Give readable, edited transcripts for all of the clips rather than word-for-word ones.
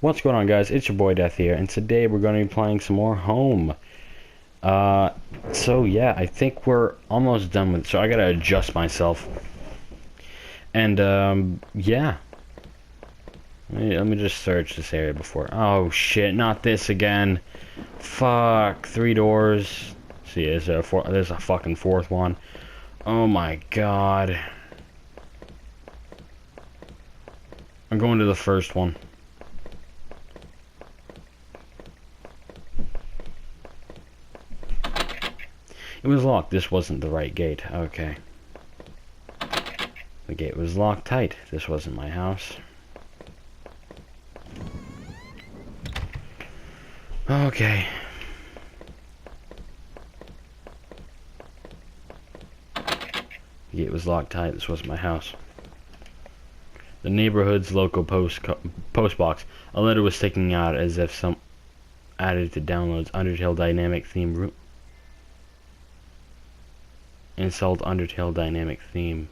What's going on, guys? It's your boy Death here, and today we're going to be playing some more Home. So yeah, I think we're almost done with it, so I gotta adjust myself. And, yeah. Let me just search this area before. Oh shit, not this again. Fuck, 3 doors. See, is there there's a fucking 4th one. Oh my god. I'm going to the first one. It was locked. This wasn't the right gate. Okay. The gate was locked tight. This wasn't my house. Okay. The gate was locked tight. This wasn't my house. The neighborhood's local post box. A letter was sticking out as if some added to downloads. Undertale dynamic theme room. Installed Undertale dynamic theme.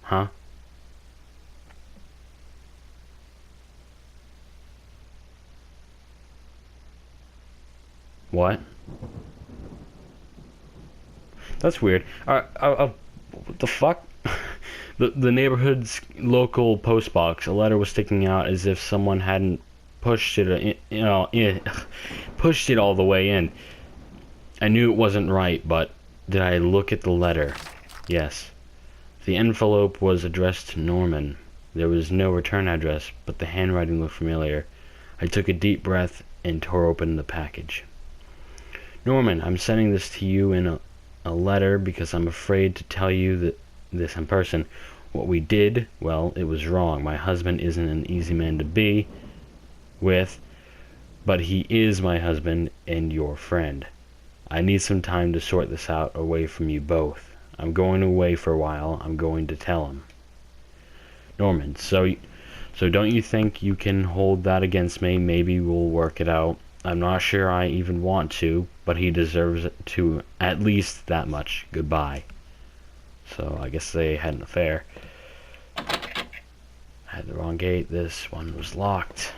Huh? What? That's weird. What the fuck? The neighborhood's local post box. A letter was sticking out as if someone hadn't pushed it, pushed it all the way in. I knew it wasn't right, but did I look at the letter? Yes. The envelope was addressed to Norman. There was no return address, but the handwriting looked familiar. I took a deep breath and tore open the package. Norman, I'm sending this to you in a letter because I'm afraid to tell you this in person. What we did, well, it was wrong. My husband isn't an easy man to be with, but he is my husband and your friend. I need some time to sort this out away from you both. I'm going away for a while. I'm going to tell him. Norman, so don't you think you can hold that against me? Maybe we'll work it out. I'm not sure I even want to, but he deserves it to at least that much. Goodbye. So I guess they had an affair. I had the wrong gate. This one was locked.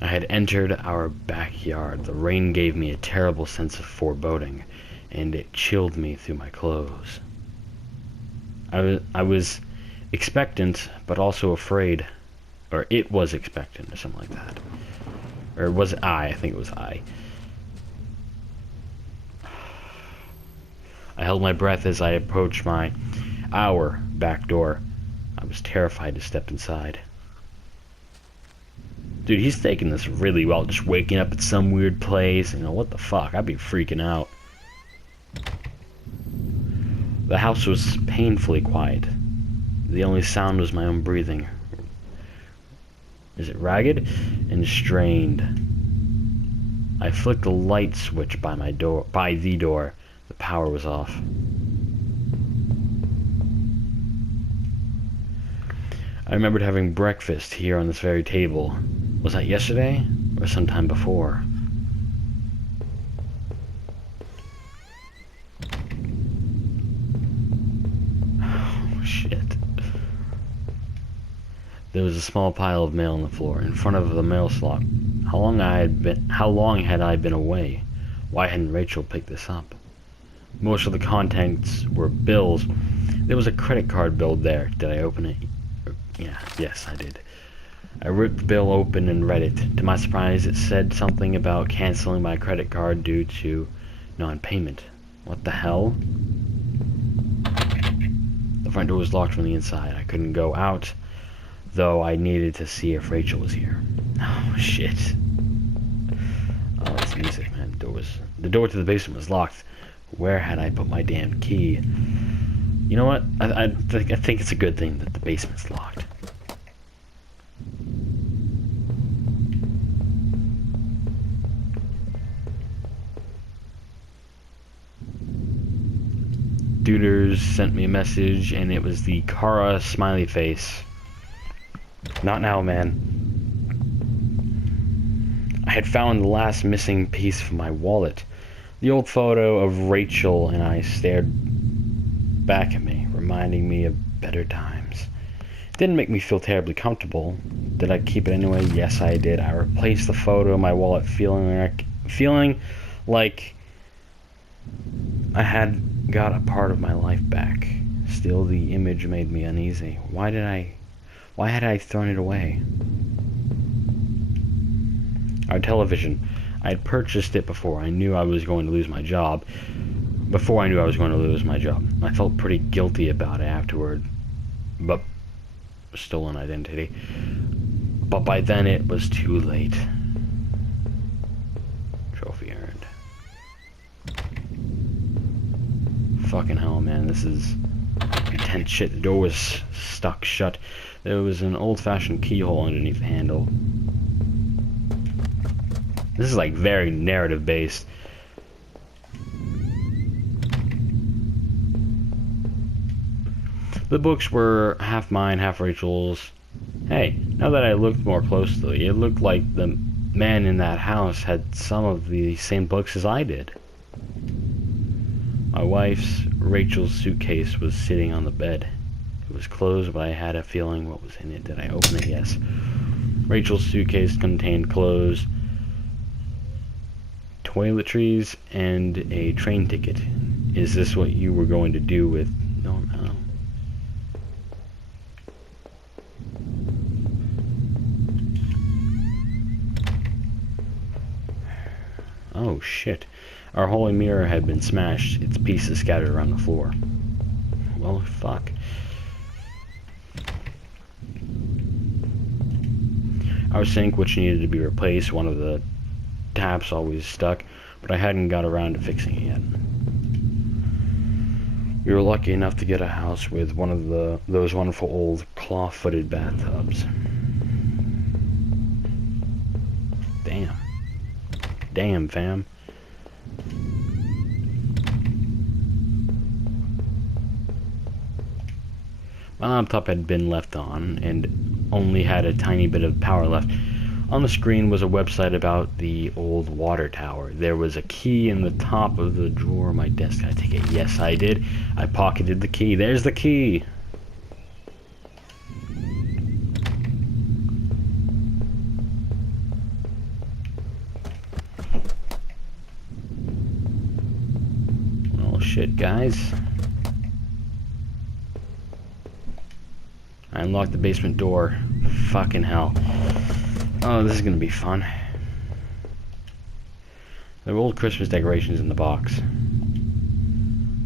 I had entered our backyard. The rain gave me a terrible sense of foreboding, and it chilled me through my clothes. I was expectant, but also afraid. Or it was expectant, or something like that. Or was it I? I think it was I. I held my breath as I approached our back door. I was terrified to step inside. Dude, he's taking this really well, just waking up at some weird place. You know, what the fuck? I'd be freaking out. The house was painfully quiet. The only sound was my own breathing. Is it ragged and strained? I flicked the light switch by the door. The power was off. I remembered having breakfast here on this very table. Was that yesterday or sometime before? Oh, shit. There was a small pile of mail on the floor in front of the mail slot. How long had I been away? Why hadn't Rachel picked this up? Most of the contents were bills. There was a credit card bill there. Did I open it? Yes, I did. I ripped the bill open and read it. To my surprise, it said something about canceling my credit card due to non-payment. What the hell? The front door was locked from the inside. I couldn't go out, though I needed to see if Rachel was here. Oh, shit. Oh, it's music, man. The door to the basement was locked. Where had I put my damn key? You know what? I think it's a good thing that the basement's locked. Duders sent me a message, and it was the Kara smiley face. Not now, man. I had found the last missing piece from my wallet. The old photo of Rachel and I stared back at me, reminding me of better times. It didn't make me feel terribly comfortable. Did I keep it anyway? Yes, I did. I replaced the photo in my wallet, feeling like I had got a part of my life back. Still, the image made me uneasy. Why had I thrown it away? Our television. I had purchased it before I knew I was going to lose my job. I felt pretty guilty about it afterward. But stolen identity. But by then it was too late. Trophy earned. Fucking hell, man, this is intense shit. The door was stuck shut. There was an old-fashioned keyhole underneath the handle. This is like very narrative based. The books were half mine, half Rachel's. Hey, now that I looked more closely, it looked like the man in that house had some of the same books as I did. My wife's, Rachel's suitcase was sitting on the bed. It was closed, but I had a feeling what was in it. Did I open it? Yes. Rachel's suitcase contained clothes, toiletries, and a train ticket. Is this what you were going to do with... No. Oh, shit. Our holy mirror had been smashed, its pieces scattered around the floor. Well, fuck. Our sink, which needed to be replaced, one of the taps always stuck, but I hadn't got around to fixing it yet. We were lucky enough to get a house with one of those wonderful old claw-footed bathtubs. Damn, fam. My laptop had been left on and only had a tiny bit of power left. On the screen was a website about the old water tower. There was a key in the top of the drawer of my desk. I take it. Yes, I did. I pocketed the key. There's the key. Oh shit, guys. I unlocked the basement door. Fucking hell. Oh, this is gonna be fun. There were old Christmas decorations in the box.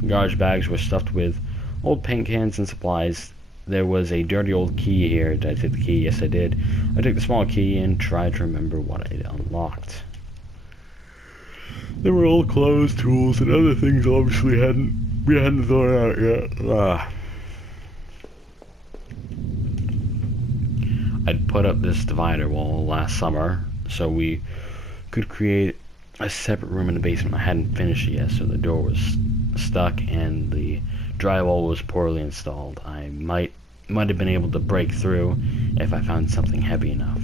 Garbage bags were stuffed with old paint cans and supplies. There was a dirty old key here. Did I take the key? Yes, I did. I took the small key and tried to remember what I unlocked. There were old clothes, tools, and other things obviously we hadn't thrown out yet. I'd put up this divider wall last summer so we could create a separate room in the basement. I hadn't finished it yet, so the door was stuck and the drywall was poorly installed. I might have been able to break through if I found something heavy enough.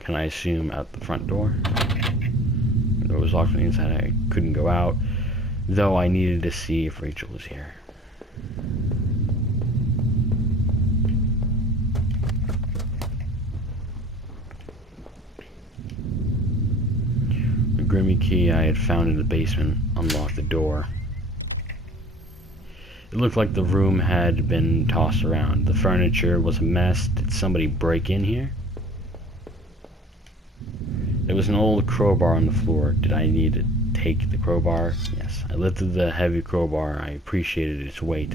Can I assume out the front door? The door was locked from the inside. I couldn't go out, though I needed to see if Rachel was here. The grimy key I had found in the basement unlocked the door. It looked like the room had been tossed around. The furniture was a mess. Did somebody break in here? There was an old crowbar on the floor. Did I need to take the crowbar? Yes. I lifted the heavy crowbar. I appreciated its weight.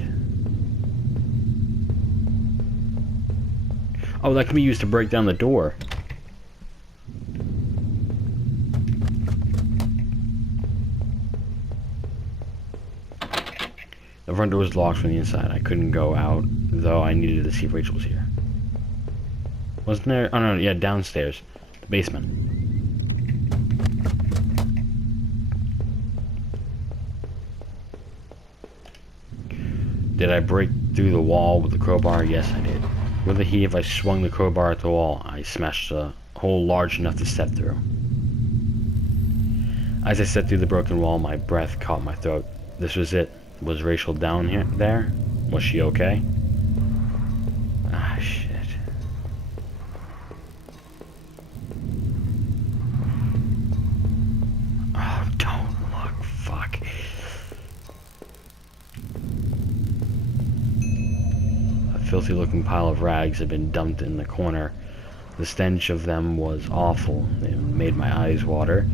Oh, that can be used to break down the door. The front door was locked from the inside. I couldn't go out, though I needed to see if Rachel was here. Wasn't there? Oh no, yeah, downstairs. The basement. Did I break Through the wall with the crowbar? Yes, I did. With a heave, I swung the crowbar at the wall. I smashed a hole large enough to step through. As I stepped through the broken wall, my breath caught my throat. This was it. Was Rachel down there? Was she okay? Ah, shit. Oh, don't look. Fuck. A filthy looking pile of rags had been dumped in the corner. The stench of them was awful. It made my eyes water.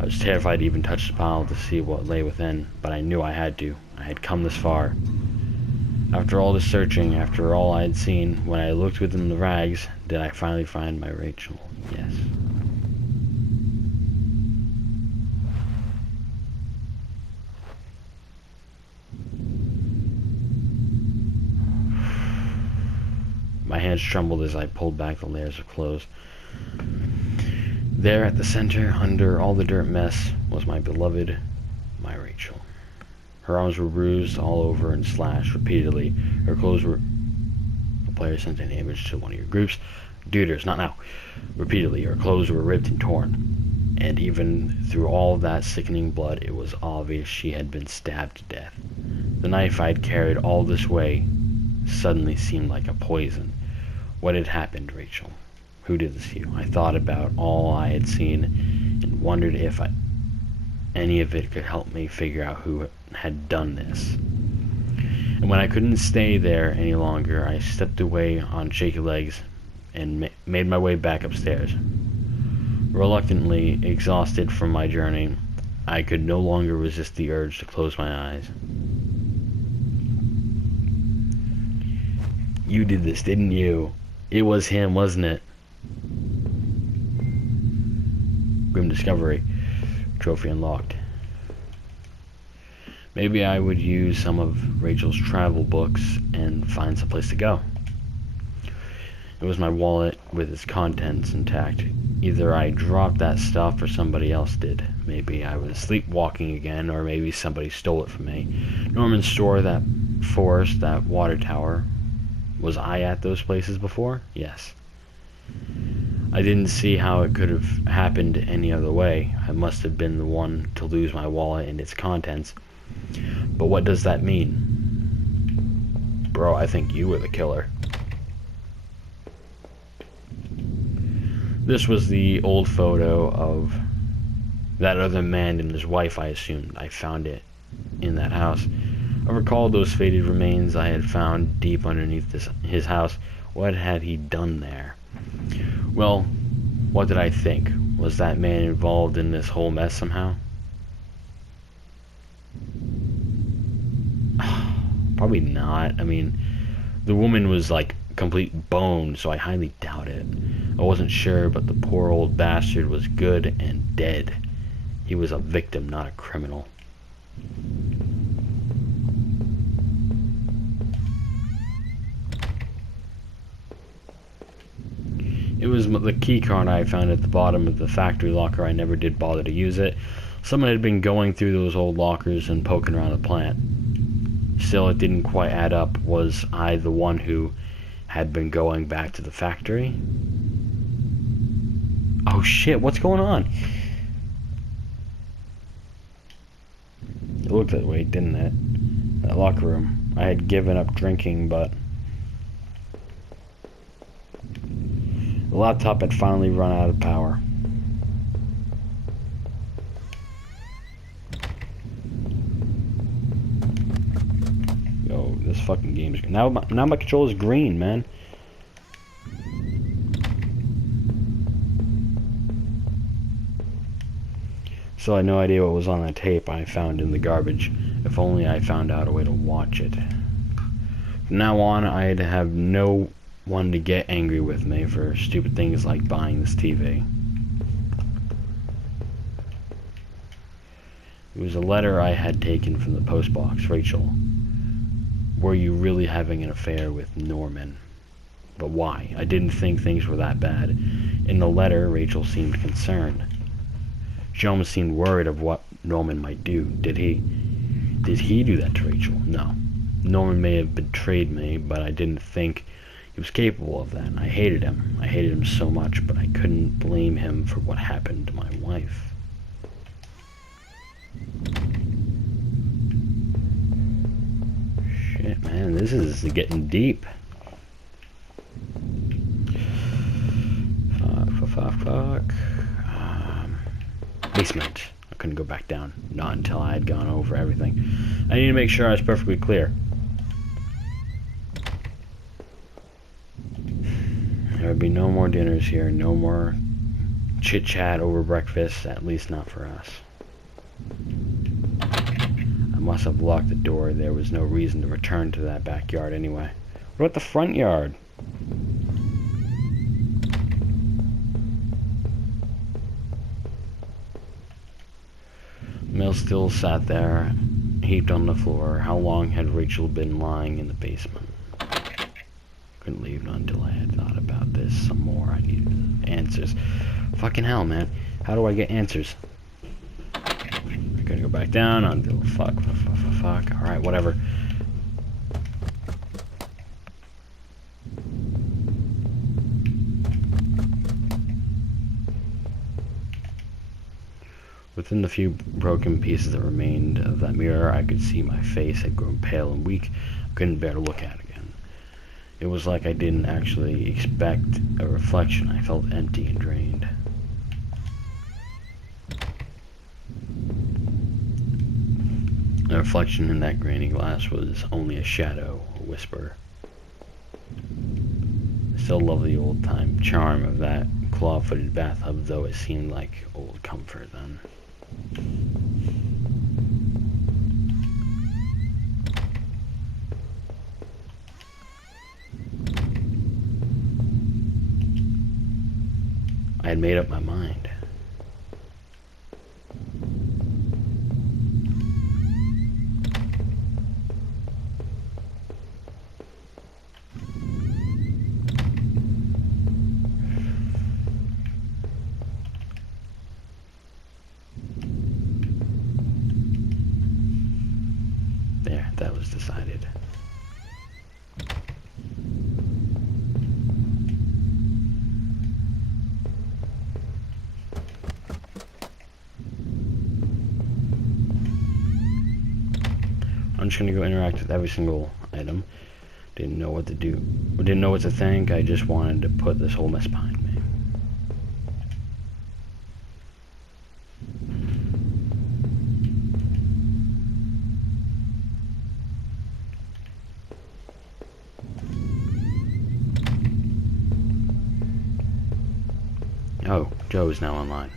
I was terrified to even touch the pile to see what lay within, but I knew I had to. I had come this far. After all this searching, after all I had seen, when I looked within the rags, did I finally find my Rachel? Yes. My hands trembled as I pulled back the layers of clothes. There at the center, under all the dirt mess, was my beloved, my Rachel. Her arms were bruised all over and slashed repeatedly. Her clothes were... A player sent an image to one of your groups. Duders, not now. Repeatedly, her clothes were ripped and torn. And even through all that sickening blood, it was obvious she had been stabbed to death. The knife I had carried all this way suddenly seemed like a poison. What had happened, Rachel? Who did this to you? I thought about all I had seen and wondered if any of it could help me figure out who had done this. And when I couldn't stay there any longer, I stepped away on shaky legs and made my way back upstairs. Reluctantly, exhausted from my journey, I could no longer resist the urge to close my eyes. You did this, didn't you? It was him, wasn't it? Grim discovery. Trophy unlocked. Maybe I would use some of Rachel's travel books and find some place to go. It was my wallet with its contents intact. Either I dropped that stuff or somebody else did. Maybe I was sleepwalking again, or maybe somebody stole it from me. Norman's store, that forest, that water tower. Was I at those places before? Yes. I didn't see how it could have happened any other way. I must have been the one to lose my wallet and its contents. But what does that mean? Bro, I think you were the killer. This was the old photo of that other man and his wife, I assumed. I found it in that house. I recalled those faded remains I had found deep underneath his house. What had he done there? Well, what did I think? Was that man involved in this whole mess somehow? Probably not. I mean, the woman was like complete bone, so I highly doubt it. I wasn't sure, but the poor old bastard was good and dead. He was a victim, not a criminal. It was the key card I found at the bottom of the factory locker. I never did bother to use it. Someone had been going through those old lockers and poking around the plant. Still, it didn't quite add up. Was I the one who had been going back to the factory? Oh shit, what's going on? It looked that way, didn't it? That locker room. I had given up drinking, but the laptop had finally run out of power. Yo, this fucking game is... Now my controller's green, man. Still had no idea what was on that tape I found in the garbage. If only I found out a way to watch it. From now on, I'd have no one to get angry with me for stupid things like buying this TV. It was a letter I had taken from the postbox. Rachel, were you really having an affair with Norman? But why? I didn't think things were that bad. In the letter, Rachel seemed concerned. She almost seemed worried of what Norman might do. Did he do that to Rachel? No. Norman may have betrayed me, but I didn't think he was capable of that. I hated him. I hated him so much, but I couldn't blame him for what happened to my wife. Shit, man, this is getting deep. Fuck. Basement. I couldn't go back down. Not until I had gone over everything. I need to make sure I was perfectly clear. There would be no more dinners here, no more chit-chat over breakfast, at least not for us. I must have locked the door. There was no reason to return to that backyard anyway. What about the front yard? Mill still sat there, heaped on the floor. How long had Rachel been lying in the basement? Couldn't leave until I had thought about this some more. I needed answers. Fucking hell, man. How do I get answers? I gotta go back down until fuck. Alright, whatever. Within the few broken pieces that remained of that mirror, I could see my face had grown pale and weak. I couldn't bear to look at it again. It was like I didn't actually expect a reflection. I felt empty and drained. The reflection in that grainy glass was only a shadow, a whisper. I still love the old-time charm of that claw-footed bathtub, though it seemed like old comfort then. I had made up my mind. There, that was decided. I'm just gonna go interact with every single item. Didn't know what to do. Didn't know what to think. I just wanted to put this whole mess behind me. Oh, Joe is now online.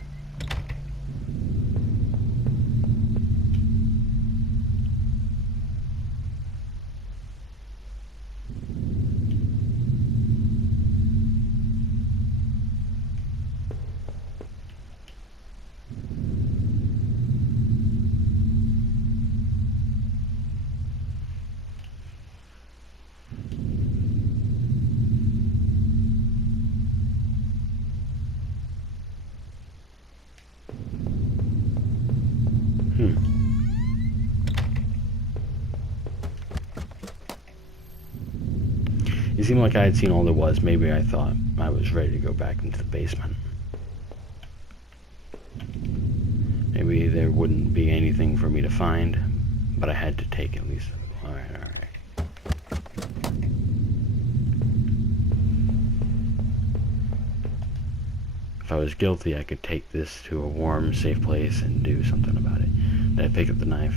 It seemed like I had seen all there was. Maybe I thought I was ready to go back into the basement. Maybe there wouldn't be anything for me to find, but I had to take at least. Alright. If I was guilty, I could take this to a warm, safe place and do something about it. Then I picked up the knife.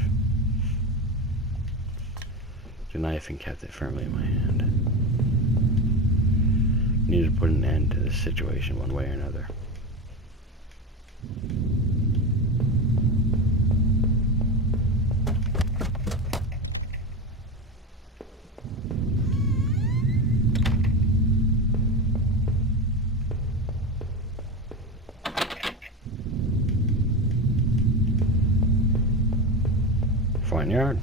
And kept it firmly in my hand. Needed to put an end to this situation one way or another. Front yard.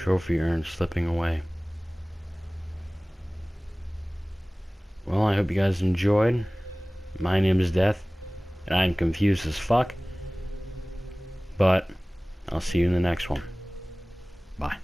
Trophy urn slipping away. Well, I hope you guys enjoyed. My name is Death, and I'm confused as fuck. But I'll see you in the next one. Bye.